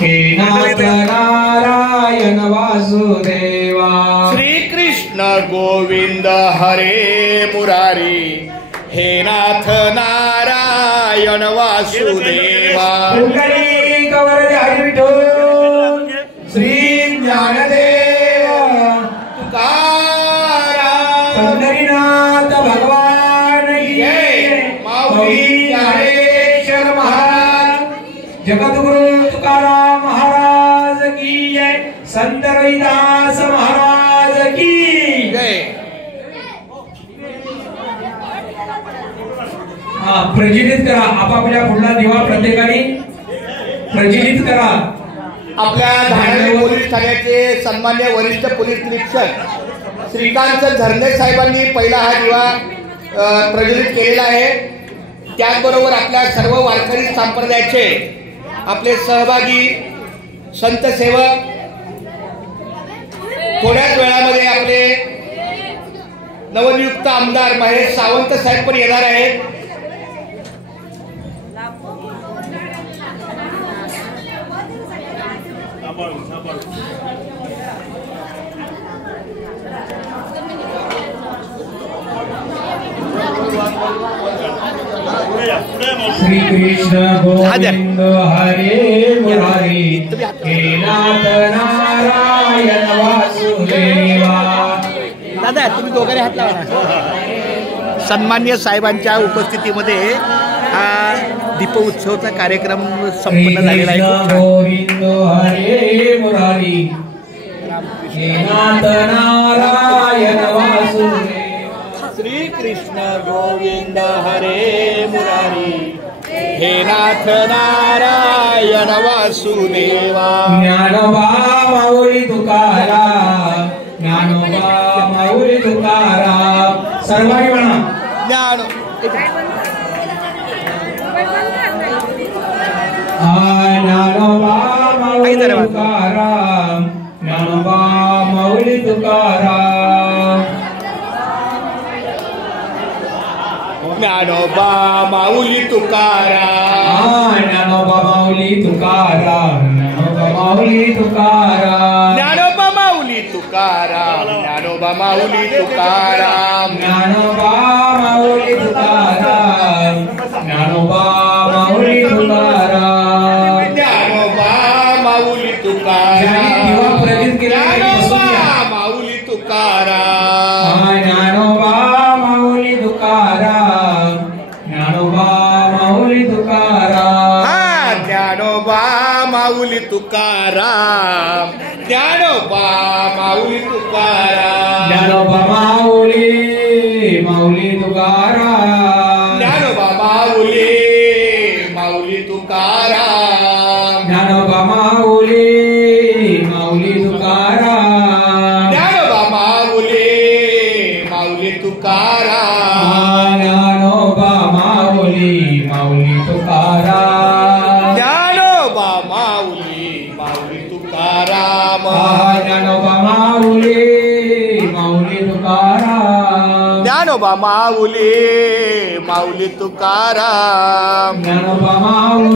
हे नाथ नारायण वासुदेवा। श्री कृष्ण गोविंद हरे मुरारी, हे नाथ नारायण वासुदेवा। पुंडलिक वरदे हरी विठ्ठल, श्री ज्ञानदेव तुकाराम, पंढरीनाथ भगवान की जय। माऊली ज्ञानेश्वर महाराज, जगद्गुरु तुकाराम महाराज की जय, संत रविदास महाराज की जय। प्रज्वलित करा आपापल्या पुढला दिवा, प्रत्येकाने प्रज्वलित करा। आपल्या धारावी पोलीस ठाण्याचे सन्मान्य वरिष्ठ पोलीस निरीक्षक श्रीकांत झरणे साहेबांनी पहिला हा दिवा प्रज्वलित केलेला आहे। त्याचबरोबर आपल्या सर्व वारकरी संप्रदायाचे आपले सहभागी संत सेवक थोड्याच वेळामध्ये आपले नवनियुक्त आमदार महेश सावंत साहेब पण येणार आहेत। श्री कृष्ण गोविंद हरे मुरारी, हे नाथ नारायण वासुदेवा। दादा तुम्ही दोघांनी हात लावा। सन्मान्य साहेबांच्या उपस्थितीमध्ये हा दीपोत्सवचा कार्यक्रम संपन्न झालेला आहे। गोविंद हरे मुरारी, हे नाथ नारायण वासुदेवा। श्री कृष्ण गोविंद हरे मुरारी, हे नाथ नारायण वासुदेवा। ज्ञानोबा माऊली तुकाराम, ज्ञानोबा माऊली तुकाराम, सर्वांनी म्हणा ज्ञान। ज्ञानोबा माऊली तुकाराम, ज्ञानोबा माऊली तुकाराम, ज्ञानोबा माऊली तुकाराम, ज्ञानोबा माऊली तुकाराम, ज्ञानोबा माऊली तुकाराम, ज्ञानोबा माऊली तुकाराम, ज्ञानोबा माऊली तुकाराम, ज्ञानोबा माऊली तुकाराम, ज्ञानोबा माऊली तुकाराम, ज्ञानोबा माऊली तुकाराम, ज्ञानोबा माऊली तुकाराम, ज्ञानोबा माऊली तुकाराम, ज्ञानोबा माऊली तुकाराम, ज्ञानोबा माऊली तुकाराम, ज्ञानोबा माऊली तुकाराम, ज्ञानोबा माऊली माऊली तुकाराम, ज्ञानोबा माऊली माऊली तुकाराम, ज्ञानोबा माऊली माऊली तुकाराम, ज्ञानोबा माऊली माऊली तुकाराम, ज्ञानोबा माऊली माऊली तुकाराम, ज्ञानोबा माऊली माऊली तुकाराम, ज्ञानोबा माऊली माऊली तुकाराम, ज्ञानोबा माऊली माऊली तुकाराम, ज्ञानोबा माऊली